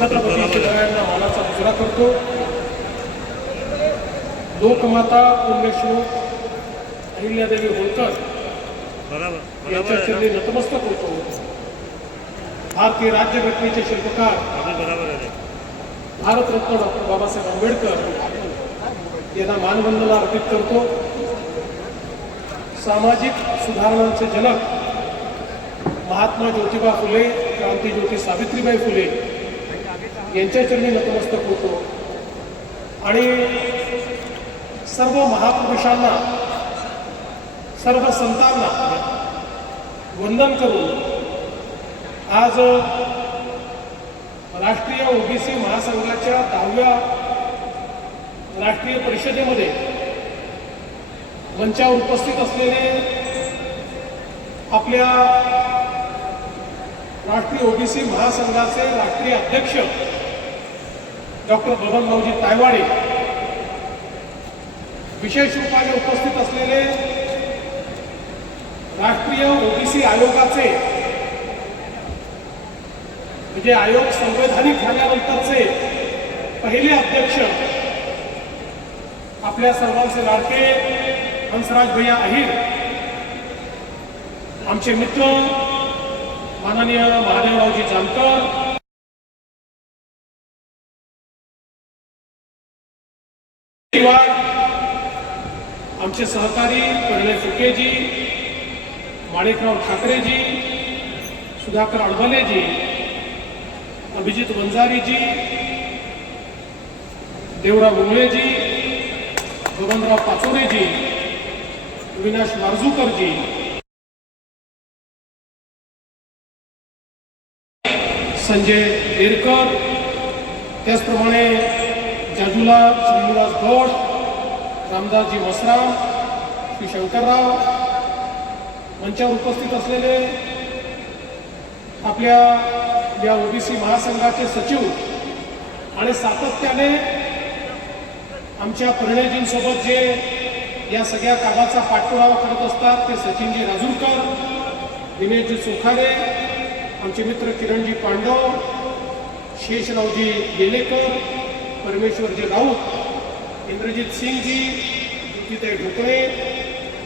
छत्रपती शिवरायांना मानाचा मुजरा करतो। लोकमाता पुण्यश्लोक अहिल्यादेवी होळकर यांच्या चरणी नतमस्तक होतो। भारतीय राज्यघटनेचे शिल्पकार भारतरत्न डॉक्टर बाबासाहेब आंबेडकर यांना मानवंदना अर्पित करतो। सामाजिक सुधारणांचे जनक महात्मा ज्योतिबा फुले, क्रांतीज्योती सावित्रीबाई फुले यांच्या चरणी नतमस्तक होतो आणि सर्व महापुरुषांना, सर्व संतांना वंदन करून आज राष्ट्रीय ओबीसी महासंघाच्या 10व्या राष्ट्रीय परिषदेमध्ये मंचावर उपस्थित असलेले आपल्या राष्ट्रीय ओबीसी महासंघाचे राष्ट्रीय अध्यक्ष डॉक्टर बबनरावजी तायवाडे, विशेष रूपाने उपस्थित असलेले राष्ट्रीय ओबीसी आयोगाचे म्हणजे आयोग संवैधानिक झाल्यानंतरचे पहिले अध्यक्ष आपल्या सर्वांचे लाडके हंसराज भैया अहिर, आमचे मित्र माननीय महादेवरावजी जानकर, आमचे सहकारी परिणय फुकेजी, माणिकराव ठाकरेजी, सुधाकर अडबलेजी, अभिजित वंजारीजी, देवराव उंगळेजी, बबनराव पाचोरेजी, विनाश मार्जूकरजी, संजय देरकर, त्याचप्रमाणे जाजूला श्रीनिवास गौड, रामदासजी मसराम, श्री शंकरराव, मंचावर उपस्थित असलेले आपल्या या ओबीसी महासंघाचे सचिव आणि सातत्याने आमच्या परिणयजींसोबत जे या सगळ्या कामाचा पाठपुरावा करत असतात ते सचिनजी राजूरकर, दिनेशजी चोखारे, आमचे मित्र किरणजी पांडव, शेषरावजी येलेकर, परमेश्वरजी राऊत, इंद्रजीत सिंगजी, ज्योतिताई ढोकळे,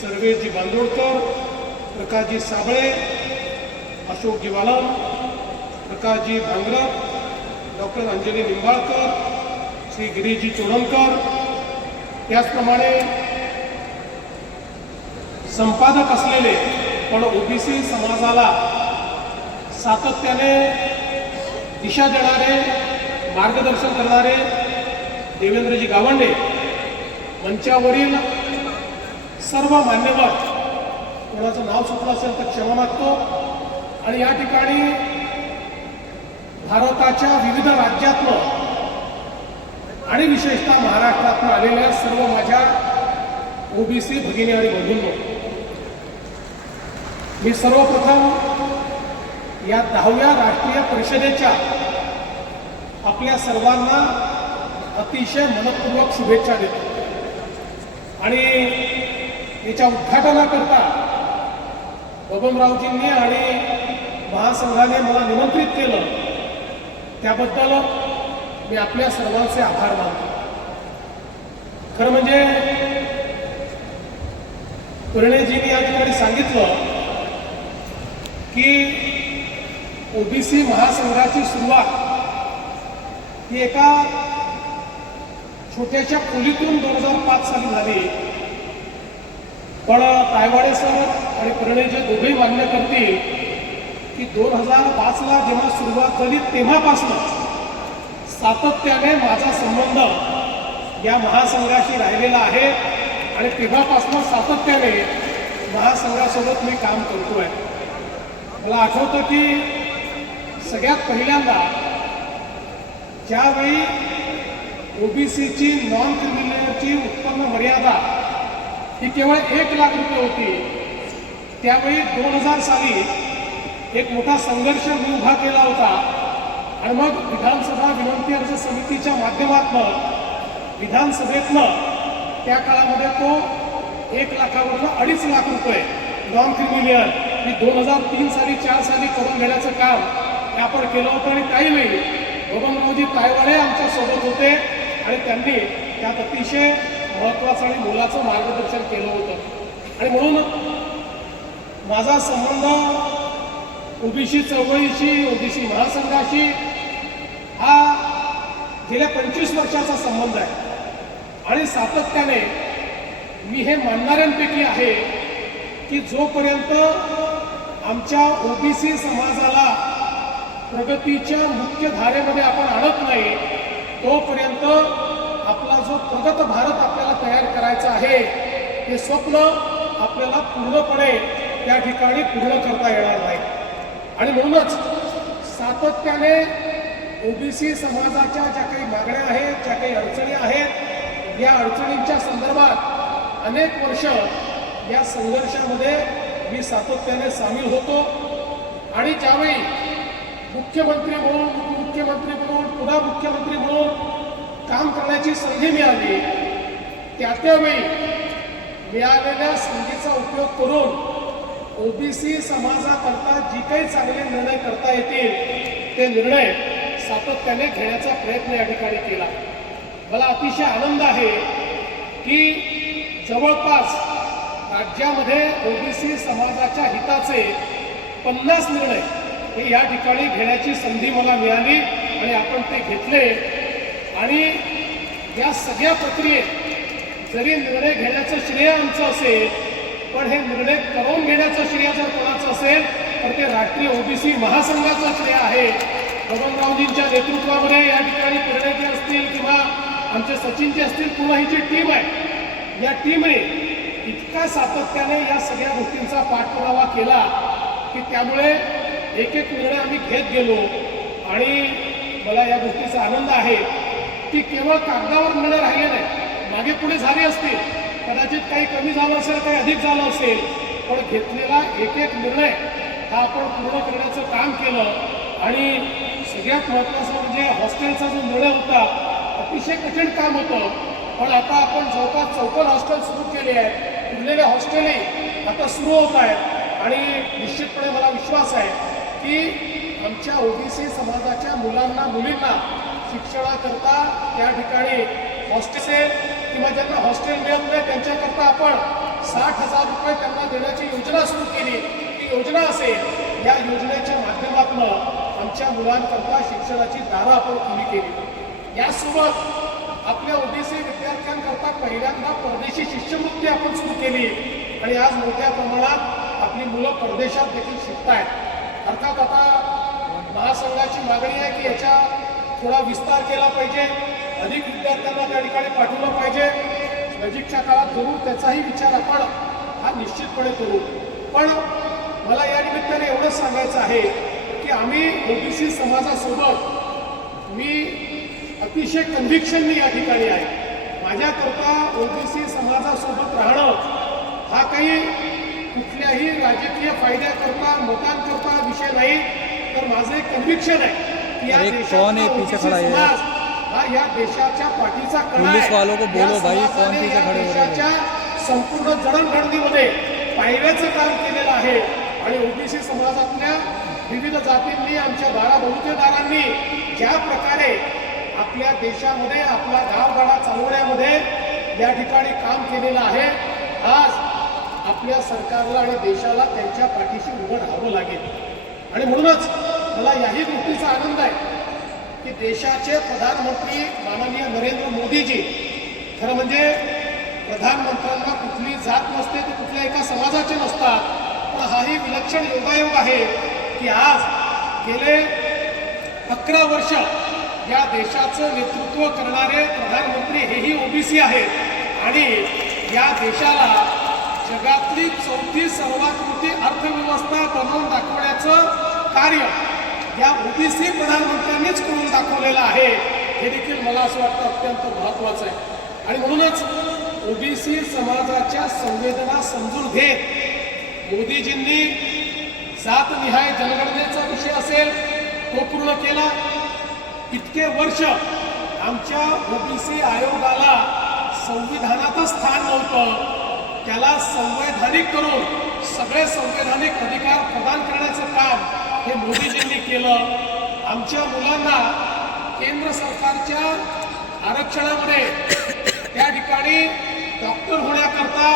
सर्वेशजी बांदोडकर, प्रकाशजी साबळे, अशोकजी वालम, प्रकाशजी भांगरट, डॉक्टर अंजली निंबाळकर, श्री गिरीजी चोडणकर, त्याचप्रमाणे संपादक असलेले पण ओबीसी समाजाला सातत्याने दिशा देणारे, मार्गदर्शन करणारे देवेंद्रजी गावंडे, मंचावरील सर्व मान्यवर, कोणाचं नाव चुकलं असेल तर क्षमा मागतो, आणि या ठिकाणी भारताच्या विविध राज्यातनं आणि विशेषतः महाराष्ट्रातून आलेल्या सर्व माझ्या ओबीसी भगिनी आणि बंधूंनो, मी सर्वप्रथम या 10व्या राष्ट्रीय परिषदेच्या आपल्या सर्वांना अतिशय मनपूर्वक शुभेच्छा देतो आणि याच्या उद्घाटनाकरता बबनरावजींनी आणि महासंघाने मला निमंत्रित केलं त्याबद्दल मी आपल्या सर्वांचे आभार मानतो। खरं म्हणजे परिणयजींनी या ठिकाणी सांगितलं की ओबीसी महासंघाची सुरुवात ही एका छोट्याशा खोलीतून 2005 साली झाली, पण तायवाडे सर आणि परिणयजी दोघेही मान्य करतील की 2005ला जेव्हा सुरुवात झाली तेव्हापासून सातत्याने माझा संबंध या महासंघाशी राहिलेला आहे आणि तेव्हापासून सातत्याने महासंघासोबत मी काम करतोय। मला आठवतं की सगळ्यात पहिल्यांदा ज्यावेळी ओबीसीची नॉन क्रिमिनलची उत्पन्न मर्यादा ही केवळ 1 लाख रुपये होती, त्यावेळी 2000 साली एक मोठा संघर्ष मी उभा केला होता आणि मग विधानसभा विनंती अर्ज समितीच्या माध्यमातून विधानसभेतनं त्या काळामध्ये तो 1 लाखावरून 2.5 लाख रुपये नॉन क्रिमिनल मी 2003 साली 4 साली करून घेण्याचं काम आपण केलं होतं आणि काही वेळी बबनरावजी तायवाळे आमच्या सोबत होते आणि त्यांनी त्यात अतिशय महत्त्वाचं आणि मोलाचं मार्गदर्शन केलं होतं. आणि म्हणून माझा संबंध ओबीसी चळवळीशी, ओबीसी महासंघाशी हा गेल्या 25 वर्षाचा संबंध आहे. आणि सातत्याने मी हे मानणाऱ्यांपैकी आहे की जोपर्यंत आमच्या ओबीसी समाजाला प्रगतीच्या मुख्य धारेमध्ये आपण आणत नाही तोपर्यंत आपला जो प्रगत भारत आपल्याला तयार करायचा आहे हे स्वप्न आपल्याला पूर्णपणे त्या ठिकाणी पूर्ण करता येणार नाही. आणि म्हणूनच सातत्याने ओबीसी समाजाच्या ज्या काही मागण्या आहेत, ज्या काही अडचणी आहेत, या अडचणींच्या संदर्भात अनेक वर्ष या संघर्षामध्ये मी सातत्याने सामील होतो. आणि ज्यावेळी मुख्यमंत्री म्हणून, उपमुख्यमंत्री म्हणून, पुन्हा मुख्यमंत्री म्हणून काम करण्याची संधी मिळाली त्यावेळी मिळालेल्या संधीचा उपयोग करून ओबीसी समाजाकरता जी काही चांगले निर्णय करता येतील ते निर्णय सातत्याने घेण्याचा प्रयत्न या ठिकाणी केला. मला अतिशय आनंद आहे की जवळपास राज्यामध्ये ओबीसी समाजाच्या हिताचे 50 निर्णय हे या ठिकाणी घेण्याची संधी मला मिळाली आणि आपण ते घेतले. आणि या सगळ्या प्रक्रियेत जरी निर्णय घेण्याचं श्रेय आमचं असेल पण हे निर्णय करून घेण्याचं श्रेय जर कोणाचं असेल तर ते राष्ट्रीय ओबीसी महासंघाचं श्रेय आहे. बबनरावजींच्या नेतृत्वामध्ये या ठिकाणी प्रणयजी असतील किंवा आमचे सचिनजी असतील, पूर्ण ही जी टीम आहे या टीमने इतका सातत्याने या सगळ्या गोष्टींचा पाठपुरावा केला की त्यामुळे एक एक निर्णय आम्ही घेत गेलो. आणि मला या गोष्टीचा आनंद आहे की केवळ कागदावर निर्णय राहिले नाही, मागे पुढे झाले असतील, कदाचित काही कमी झालं असेल, काही अधिक झालं असेल, पण घेतलेला एक एक निर्णय हा आपण पूर्ण करण्याचं काम केलं. आणि सगळ्यात महत्त्वाचं म्हणजे हॉस्टेलचा जो निर्णय होता अतिशय कठीण काम होतं, पण आता आपण जवळपास 54 हॉस्टेल सुरू केले आहेत. उरलेले हॉस्टेलही आता सुरू होत आहेत. आणि निश्चितपणे मला विश्वास आहे की आमच्या ओबीसी समाजाच्या मुलांना, मुलींना शिक्षणाकरता त्या ठिकाणी हॉस्टेल किंवा ज्यांना हॉस्टेल मिळत नाही त्यांच्याकरता आपण 60,000 रुपये त्यांना देण्याची योजना सुरू केली. ती योजना असेल, या योजनेच्या माध्यमातून आमच्या मुलांकरता शिक्षणाची दारं आपण खुली केली. यासोबत आपल्या ओबीसी विद्यार्थ्यांकरता पहिल्यांदा परदेशी शिष्यवृत्ती आपण सुरू केली. आणि आज मोठ्या प्रमाणात आपली मुलं परदेशात देखील शिकतायत. अर्थात आता महासंघाची मागणी आहे की याचा थोडा विस्तार केला पाहिजे, अधिक विद्यार्थ्यांना त्या ठिकाणी पाठवलं पाहिजे. नजीकच्या काळात जरूर त्याचाही विचार आपण हा निश्चितपणे करू. पण मला या निमित्ताने एवढंच सांगायचं आहे की आम्ही ओबीसी समाजासोबत मी अतिशय कन्व्हिक्शननी या ठिकाणी आहे. माझ्याकरता ओबीसी समाजासोबत राहणं हा काही कुठल्याही राजकीय फायद्याकरता, मतांकरता विषय नाही, तर माझं एक कन्व्हिक्शन आहे की या देशाचा हा या देशाच्या पाठीचा कणा आहे. देशाच्या संपूर्ण जडणघडणीमध्ये पायऱ्याचं काम केलेलं आहे. आणि ओबीसी समाजातल्या विविध जातींनी, आमच्या बारा बहुतेदारांनी ज्या प्रकारे आपल्या देशामध्ये आपला गावगाडा चालवण्यामध्ये या ठिकाणी काम केलेलं आहे, आज आपल्या सरकारला आणि देशाला त्यांच्या पाठीशी उभं राहावं लागेल. आणि म्हणूनच मला याही गोष्टीचा आनंद आहे की देशाचे प्रधानमंत्री माननीय नरेंद्र मोदीजी, खरं म्हणजे प्रधानमंत्र्यांना कुठली जात नसते, ते कुठल्या एका समाजाचे नसतात, पण हाही विलक्षण योगायोग आहे की आज गेले 11 वर्ष या देशाचं नेतृत्व करणारे प्रधानमंत्री हेही ओबीसी आहेत. आणि या देशाला जगातली 4थी सर्वात मोठी अर्थव्यवस्था बनवून दाखवण्याचं कार्य या ओबीसी प्रधानमंत्र्यांनीच करून दाखवलेलं आहे. हे देखील मला असं वाटतं अत्यंत महत्त्वाचं आहे. आणि म्हणूनच ओबीसी समाजाच्या संवेदना समजून घेत मोदीजींनी जातनिहाय जनगणनेचा विषय असेल तो पूर्ण केला. इतके वर्ष आमच्या ओबीसी आयोगाला संविधानातच स्थान नव्हतं, त्याला संवैधानिक करून सगळे संवैधानिक अधिकार प्रदान करण्याचं काम हे मोदीजींनी केलं. आमच्या मुलांना केंद्र सरकारच्या आरक्षणामध्ये त्या ठिकाणी डॉक्टर होण्याकरता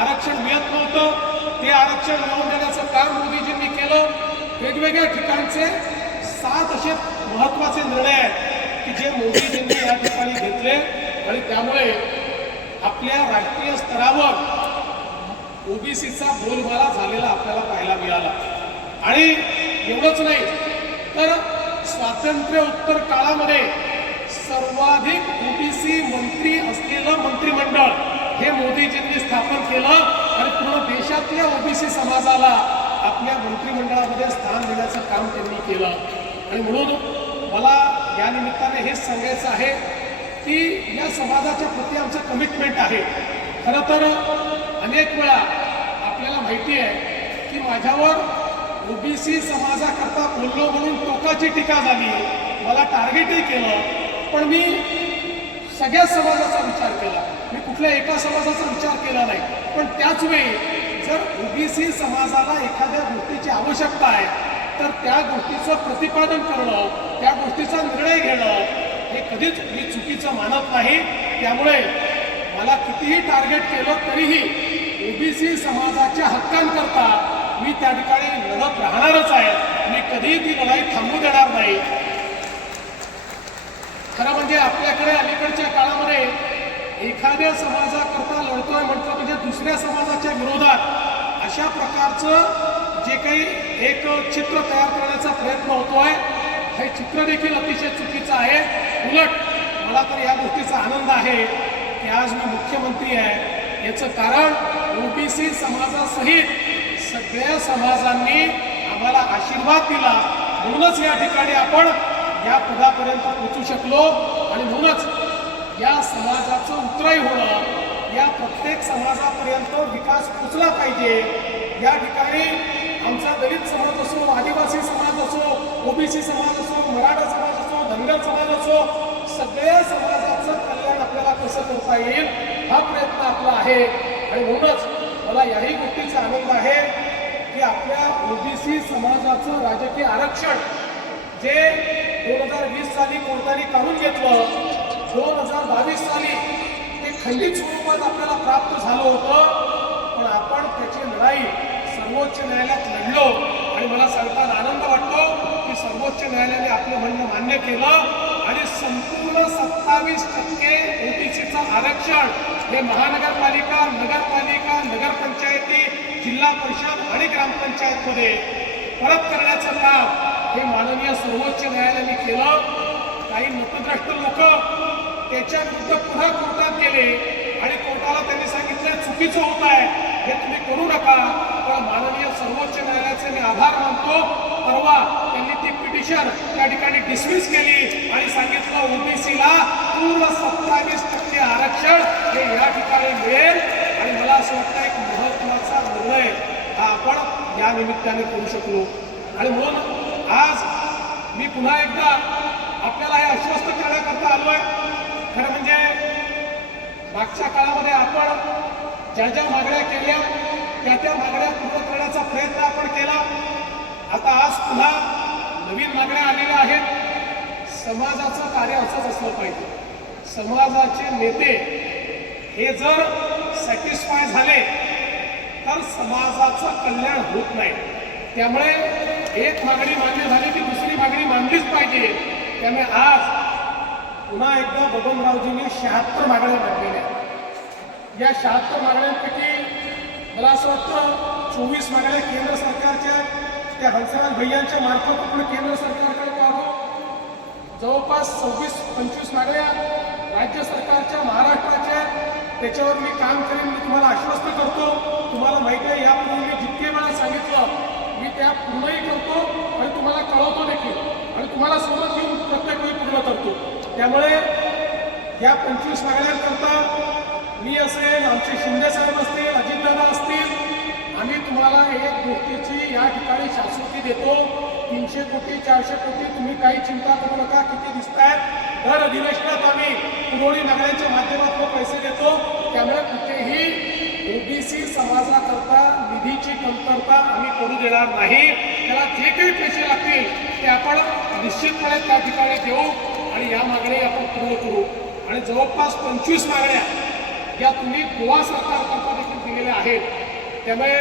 आरक्षण मिळत नव्हतं. ते आरक्षण मिळवून देण्याचं काम मोदीजींनी केलं. वेगवेगळ्या ठिकाणचे 7 असे महत्त्वाचे निर्णय आहेत की जे मोदीजींनी या ठिकाणी घेतले आणि त्यामुळे आपल्या राष्ट्रीय स्तरावर ओबीसीचा बोलबाला झालेला आपल्याला पाहायला मिळाला. आणि एवढंच नाही तर स्वातंत्र्योत्तर काळामध्ये सर्वाधिक ओबीसी मंत्री असलेलं मंत्रिमंडळ हे मोदीजींनी स्थापन केलं आणि पूर्ण देशातल्या ओबीसी समाजाला आपल्या मंत्रिमंडळामध्ये स्थान देण्याचं काम त्यांनी केलं. आणि म्हणून मला या निमित्ताने हेच सांगायचं आहे की या समाजाच्या प्रती आमचं कमिटमेंट आहे. खरं तर अनेक वेळा आपल्याला माहिती आहे की माझ्यावर ओबीसी समाजाकरता बोललो म्हणून टोकाची टीका झाली, मला टार्गेटही केलं. पण मी सगळ्या समाजाचा विचार केला, मी कुठल्या एका समाजाचा विचार केला नाही. पण त्याच वेळी जर ओबीसी समाजाला एखाद्या गोष्टीची आवश्यकता आहे तर त्या गोष्टीचं प्रतिपादन करणं, त्या गोष्टीचा निर्णय घेणं हे कधीच मी चुकीचं मानत नाही. त्यामुळे मला कितीही टार्गेट केलं तरीही ओबीसी समाजाच्या हक्कांकरता मी त्या ठिकाणी लढत राहणारच आहे. मी कधीही ती लढाई थांबू देणार नाही. खरं म्हणजे आपल्याकडे अलीकडच्या काळामध्ये एखाद्या समाजाकरता लढतोय म्हटलं म्हणजे दुसऱ्या समाजाच्या विरोधात अशा प्रकारचं जे काही एक चित्र तयार करण्याचा प्रयत्न होतोय हे चित्र देखील अतिशय चुकीचं आहे. उलट मला तर या गोष्टीचा आनंद आहे की आज मी मुख्यमंत्री आहे. याचं कारण ओबीसी समाजासहित सगळ्या समाजांनी आम्हाला आशीर्वाद दिला, म्हणूनच या ठिकाणी आपण या पदापर्यंत पोहोचू शकलो. आणि म्हणूनच या समाजाचं उतराई होणं, या प्रत्येक समाजापर्यंत विकास पोचला पाहिजे. या ठिकाणी आमचा दलित समाज असो, आदिवासी समाज असो, ओबीसी समाज असो, मराठा समाज असो, धनगर समाज असो, सगळ्या समाजाचं कल्याण आपल्याला कसं करता येईल हा प्रयत्न आपला आहे. आणि म्हणूनच मला याही गोष्टीचा आनंद आहे की आपल्या ओबीसी समाजाचं राजकीय आरक्षण जे 2020 साली कोर्टाने काढून घेतलं, 2022 साली ते खंडित स्वरूपात आपल्याला प्राप्त झालं होतं. पण आपण त्याची लढाई सर्वोच्च न्यायालयात लढलो आणि मला सांगताना आनंद वाटतो की सर्वोच्च न्यायालयाने आपलं म्हणणं मान्य केलं आणि संपूर्ण 27% ओबीसीचं आरक्षण हे महानगरपालिका, नगरपालिका, नगरपंचायती, जिल्हा परिषद आणि ग्रामपंचायतमध्ये परत करण्याचं काम हे माननीय सर्वोच्च न्यायालयाने केलं. काही मतभ्रष्ट लोक त्याच्या विरुद्ध पुन्हा कोर्टात गेले आणि कोर्टाला त्यांनी सांगितलं चुकीचं होत आहे, हे तुम्ही करू नका. पण माननीय सर्वोच्च न्यायालयाचे मी आभार मानतो, परवा त्यांनी ती पिटिशन त्या ठिकाणी डिसमिस केली आणि सांगितलं ओबीसीला पूर्ण 27% आरक्षण हे या ठिकाणी मिळेल. आणि मला असं वाटतं एक महत्त्वाचा निर्णय हा आपण या निमित्ताने करू शकलो. आणि म्हणून आज मी पुन्हा एकदा आपल्याला हे आश्वस्त करण्याकरता आलोय. खरं म्हणजे मागच्या काळामध्ये आपण ज्या ज्या मागण्या केल्या त्या मागण्या पूर्ण करण्याचा प्रयत्न आपण केला. आता आज पुन्हा नवीन मागण्या आलेल्या आहेत. समाजाचं कार्य असंच असलं पाहिजे. समाजाचे नेते हे जर सॅटिस्फाय झाले तर समाजाचं कल्याण होत नाही. त्यामुळे एक मागणी मान्य झाली की दुसरी मागणी मानलीच पाहिजे. त्यामुळे आज पुन्हा एकदा बबनरावजींनी 76 मागण्या मांडलेल्या. या 76 मागण्यांपैकी मला असं वाटतं 24 मागण्या केंद्र सरकारच्या, त्या हंसराज भैयांच्या मार्फत आपण केंद्र सरकारकडे पाहतो. जवळपास 26-25 मागण्या राज्य सरकारच्या, महाराष्ट्राच्या. त्याच्यावर मी काम करेन, मी तुम्हाला आश्वस्त करतो. तुम्हाला माहिती आहे यापूर्वी मी जितके वेळा सांगितलं मी त्या पूर्णही करतो आणि तुम्हाला कळवतो देखील आणि तुम्हाला सोबत घेऊन प्रत्येक वेळी पूर्ण करतो. त्यामुळे या 25 मागण्यांकरता मी असेल, आमचे शिंदे साहेब असतील, अजितदादा असतील, आम्ही तुम्हाला एक गोष्टीची या ठिकाणी शाश्वती देतो. 300 कोटी 400 कोटी तुम्ही काही चिंता करू नका. किती दिसत आहेत दर अधिवेशनात आम्ही पुरवणी मागण्यांच्या माध्यमातून पैसे देतो. त्यामुळे कुठेही ओबीसी समाजाकरता निधीची कमतरता आम्ही करू देणार नाही. त्याला जे काही पैसे लागतील ते आपण निश्चितपणे त्या ठिकाणी देऊ. आणि या मागण्या आपण पूर्ण करू. आणि जवळपास 25 मागण्या या तुम्ही गोवा सरकारकरता देखील दिलेल्या आहेत. त्यामुळे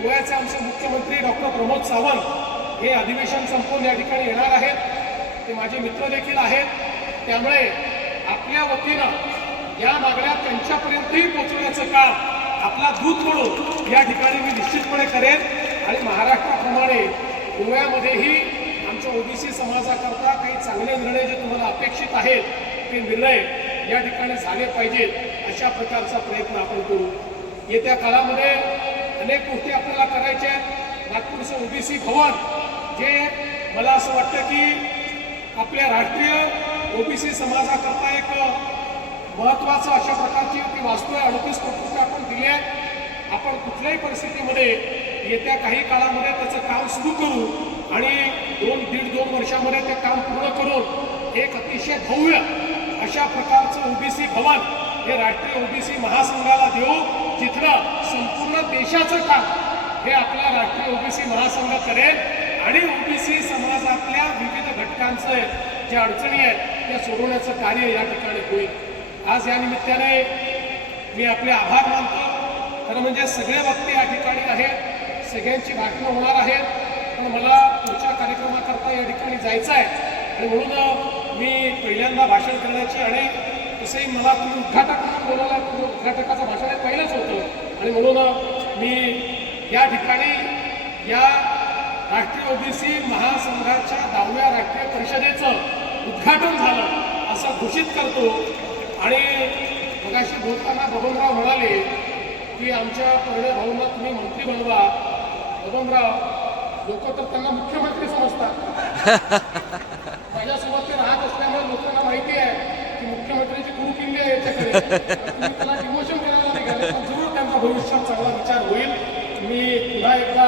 गोव्याचे आमचे मुख्यमंत्री डॉक्टर प्रमोद सावंत हे अधिवेशन संपवून या ठिकाणी येणार आहेत. ते माझे मित्र देखील आहेत. त्यामुळे आपल्या वतीनं या मागण्या त्यांच्यापर्यंतही पोहोचवण्याचं काम आपला दूत म्हणून या ठिकाणी मी निश्चितपणे करेन. आणि महाराष्ट्राप्रमाणे गोव्यामध्येही आमच्या ओबीसी समाजाकरता काही चांगले निर्णय जे तुम्हाला अपेक्षित आहेत ते निर्णय या ठिकाणी झाले पाहिजेत, अशा प्रकारचा प्रयत्न आपण करू. येत्या काळामध्ये अनेक गोष्टी आपल्याला करायच्या आहेत. नागपूरचं ओबीसी भवन जे मला असं वाटतं की आपल्या राष्ट्रीय ओबीसी समाजाकरता एक महत्त्वाचं अशा प्रकारची ती वास्तू आहे. 38 कोटी रुपये आपण दिले आहेत. आपण कुठल्याही परिस्थितीमध्ये येत्या काही काळामध्ये त्याचं काम सुरू करू आणि 1.5-2 वर्षामध्ये ते काम पूर्ण करून एक अतिशय भव्य अशा प्रकारचं ओबीसी भवन हे राष्ट्रीय ओबीसी महासंघाला देऊ, जिथं संपूर्ण देशाचं काम हे आपला राष्ट्रीय ओबीसी महासंघ करेल आणि ओबीसी समाजातल्या विविध घटकांचं ज्या अडचणी आहेत त्या सोडवण्याचं कार्य या ठिकाणी होईल. आज या निमित्ताने मी आपले आभार मानतो. खरं म्हणजे सगळे वक्ते या ठिकाणी आहेत, सगळ्यांची भाषणं होणार आहेत, पण मला पुढच्या कार्यक्रमाकरता या ठिकाणी जायचं आहे आणि म्हणून मी पहिल्यांदा भाषण करण्याची आणि तसंही मला तुम्ही उद्घाटक म्हणून बोलायला उद्घाटकाचं भाषण पहिलंच होतं आणि म्हणून मी या ठिकाणी या राष्ट्रीय ओबीसी महासंघाच्या 10व्या राष्ट्रीय परिषदेचं उद्घाटन झालं असं घोषित करतो. आणि मगाशी बोलताना बबनराव म्हणाले की आमच्या परिणय भाऊंना तुम्ही मंत्री बनवा. बबनराव, लोक तर त्यांना मुख्यमंत्री समजतात. माझ्यासोबत ते राहत असल्यामुळे लोकांना माहिती आहे की मुख्यमंत्र्याची गुरुकिल्ली आहे याच्याकडे. तुम्ही त्याला डिमोशन करायला निघाले तर जरूर त्यांचा भविष्यात चांगला विचार होईल. मी पुन्हा एकदा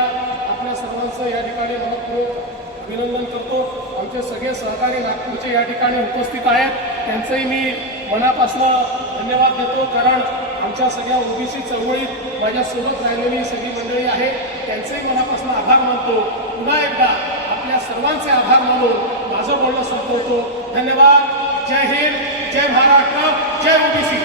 आपल्या सर्वांचं या ठिकाणी मनपूर्वक अभिनंदन करतो. आमचे सगळे सहकारी नागपूरचे या ठिकाणी उपस्थित आहेत, त्यांचंही मी मनापासून धन्यवाद देतो. कारण आमच्या सगळ्या ओबीसी चळवळीत माझ्यासोबत राहिलेली सगळी मंडळी आहे, त्यांचंही मनापासून आभार मानतो. पुन्हा एकदा आपल्या सर्वांचे आभार मानून माझं बोलणं संपवतो. धन्यवाद. जय हिंद, जय महाराष्ट्र, जय ओबीसी.